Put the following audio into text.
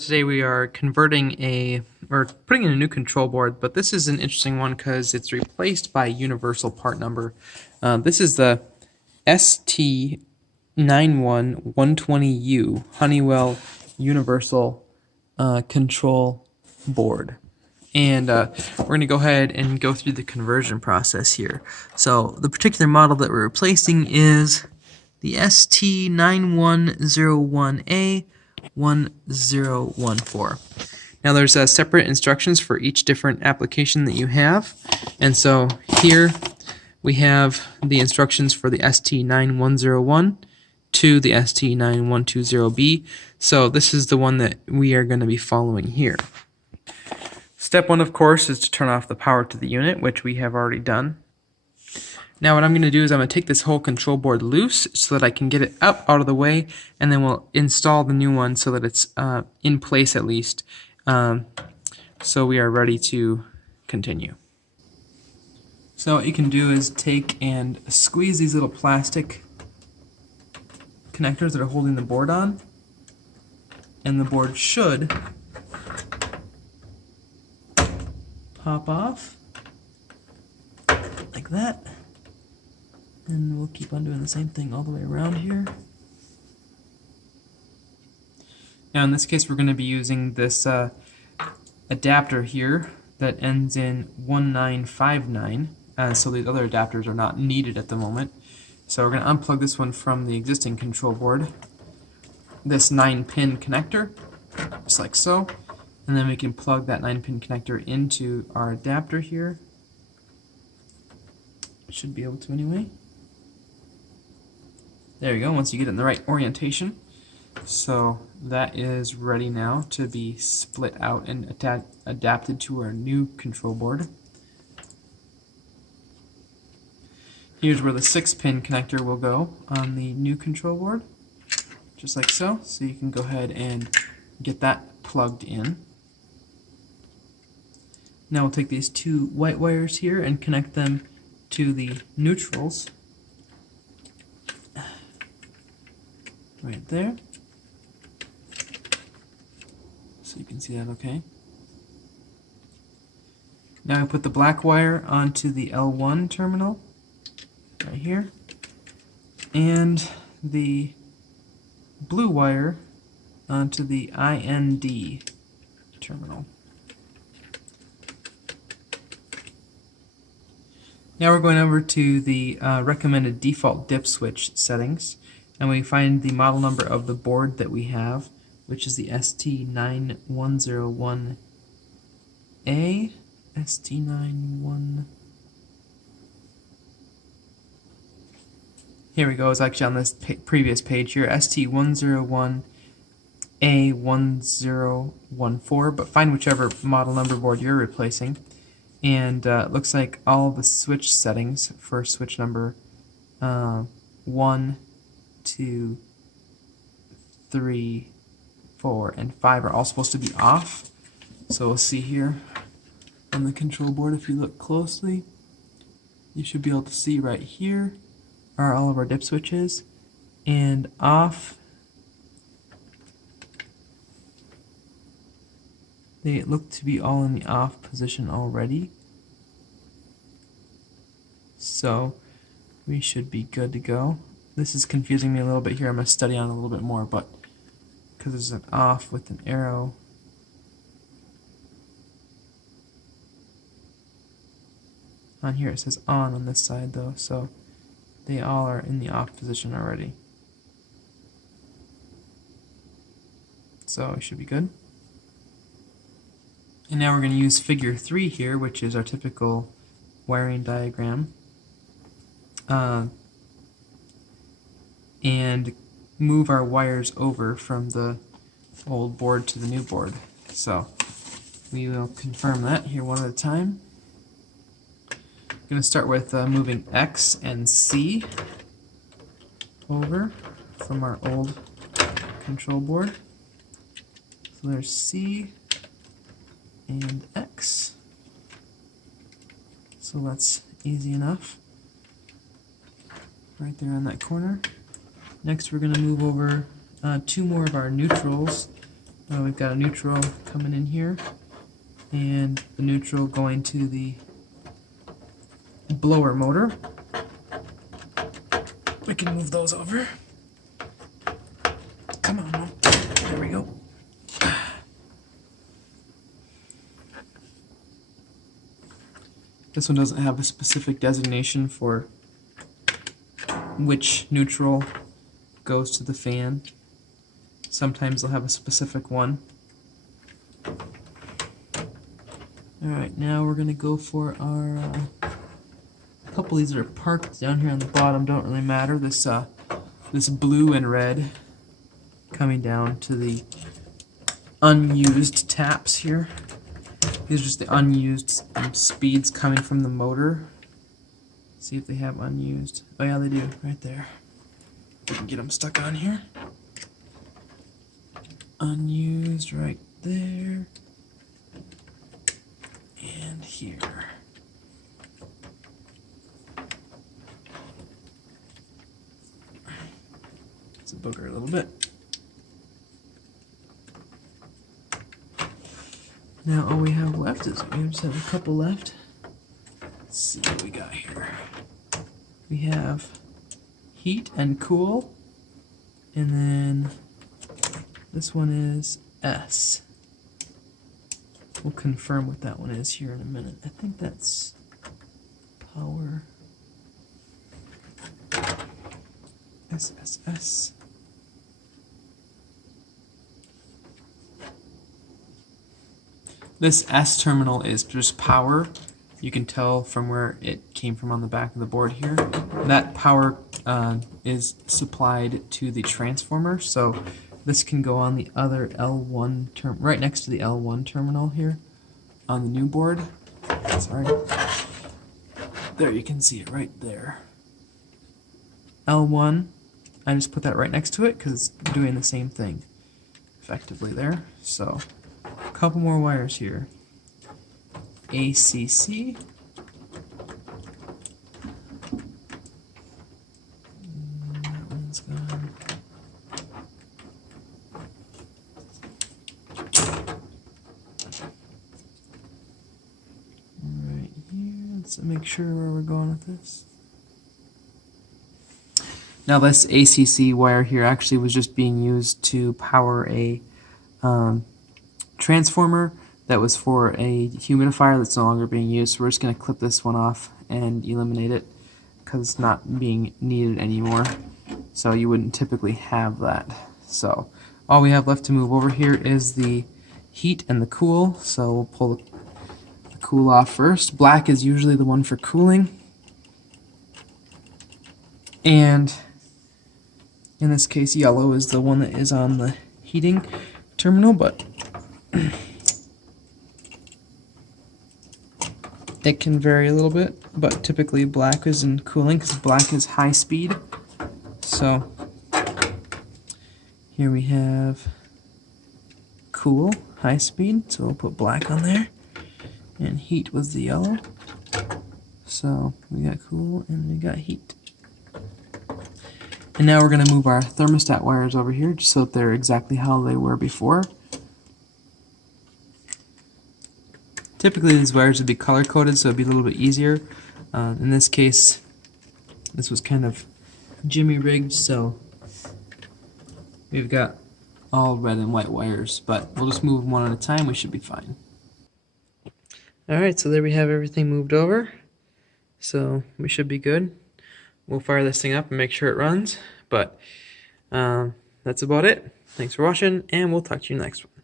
Today we are putting in a new control board, but this is an interesting one because it's replaced by a universal part number. This is the ST9120U Honeywell Universal Control Board. And we're going to go ahead and go through the conversion process here. So the particular model that we're replacing is the ST9101A 1014. Now there's separate instructions for each different application that you have, and so here we have the instructions for the ST9101 to the ST9120B. So this is the one that we are going to be following here. Step one, of course, is to turn off the power to the unit, which we have already done. Now what I'm going to do is I'm going to take this whole control board loose so that I can get it up out of the way, and then we'll install the new one so that it's in place at least, so we are ready to continue. So what you can do is take and squeeze these little plastic connectors that are holding the board on, and the board should pop off like that. And we'll keep on doing the same thing all the way around here. Now in this case we're going to be using this adapter here that ends in 1959, so these other adapters are not needed at the moment. So we're going to unplug this one from the existing control board, this 9-pin connector, just like so, and then we can plug that 9-pin connector into our adapter here. Should be able to anyway. There you go, once you get it in the right orientation. So that is ready now to be split out and adapted to our new control board. Here's where the 6-pin connector will go on the new control board, just like so. So you can go ahead and get that plugged in. Now we'll take these two white wires here and connect them to the neutrals. Right there. So you can see that okay. Now I put the black wire onto the L1 terminal, right here, and the blue wire onto the IND terminal. Now we're going over to the recommended default dip switch settings, and we find the model number of the board that we have, which is the ST9101A, ST91. Here we go, it's actually on this previous page here, ST101A1014, but find whichever model number board you're replacing. And it looks like all the switch settings for switch number 1, 2, 3, 4, and 5 are all supposed to be off. So we'll see here on the control board, if you look closely, you should be able to see right here are all of our dip switches, and off they look to be all in the off position already. So we should be good to go. This is confusing me a little bit here. I'm going to study on it a little bit more, but because there's an off with an arrow. On here it says on this side though, so they all are in the off position already. So it should be good. And now we're going to use figure 3 here, which is our typical wiring diagram, and move our wires over from the old board to the new board. So we will confirm that here one at a time. I'm going to start with moving X and C over from our old control board. So there's C and X. So that's easy enough. Right there on that corner. Next we're going to move over 2 more of our neutrals We've got a neutral coming in here, and the neutral going to the blower motor. We can move those over. Come on, Mom. There we go. This one doesn't have a specific designation for which neutral goes to the fan. Sometimes they'll have a specific one. Alright, now we're going to go for our... a couple of these that are parked down here on the bottom don't really matter. This blue and red coming down to the unused taps here. These are just the unused speeds coming from the motor. See if they have unused. Oh yeah, they do, right there. We can get them stuck on here. Unused right there. And here. It's a booger a little bit. Now all we have left is we just have a couple left. Let's see what we got here. We have heat and cool, and then this one is S. We'll confirm what that one is here in a minute. I think that's power. SSS. This S terminal is just power. You can tell from where it came from on the back of the board here. That power is supplied to the transformer, so this can go on the other L1 term, right next to the L1 terminal here on the new board. Sorry. There, you can see it right there. L1, I just put that right next to it because it's doing the same thing effectively there. So, a couple more wires here. ACC. That one's gone. Right here. Let's make sure where we're going with this. Now this ACC wire here actually was just being used to power a transformer that was for a humidifier that's no longer being used. So we're just going to clip this one off and eliminate it because it's not being needed anymore. So you wouldn't typically have that. So all we have left to move over here is the heat and the cool. So we'll pull the cool off first. Black is usually the one for cooling. And in this case, yellow is the one that is on the heating terminal, but it can vary a little bit, but typically black is in cooling because black is high speed. So here we have cool, high speed, so we'll put black on there, and heat was the yellow. So we got cool and we got heat. And now we're going to move our thermostat wires over here just so that they're exactly how they were before. Typically these wires would be color coded, so it'd be a little bit easier. In this case, this was kind of jimmy rigged, so we've got all red and white wires, but we'll just move them one at a time. We should be fine. Alright, so there we have everything moved over, so we should be good. We'll fire this thing up and make sure it runs, but that's about it. Thanks for watching, and we'll talk to you next one.